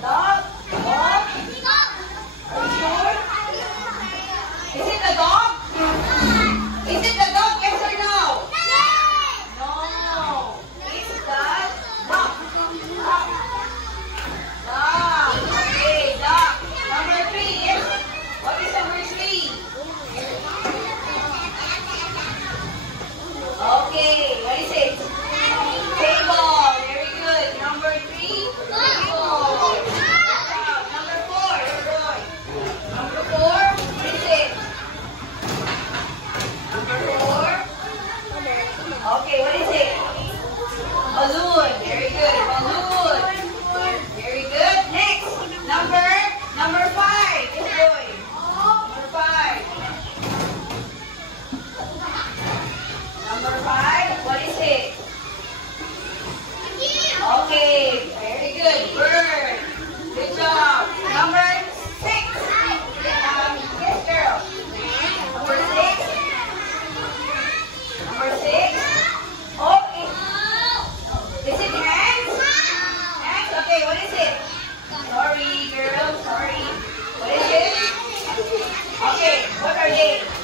Dog? Dog? Are you sure? Is it a dog? Is it a dog? Yes or no? No. It's the duck. Duck. Duck. Okay, duck. Number 3. Yes. What is number 3? Okay, what is it? Table. Very good. Number 3. Table. Number 4. Roy. Number 4. What is it? Number 4. Okay, what is it? Balloon. Very good. Balloon. Very good. Next. Number 5. Yes, boy. Number 5. Number 5. What is it? Okay. Very good. Bird. Good job. Number 6. Yes, girl. Number 6. Number 6. Oh, is it hands? Hands? Okay, what is it? Sorry, girl. Sorry. What is it? Okay, what are they?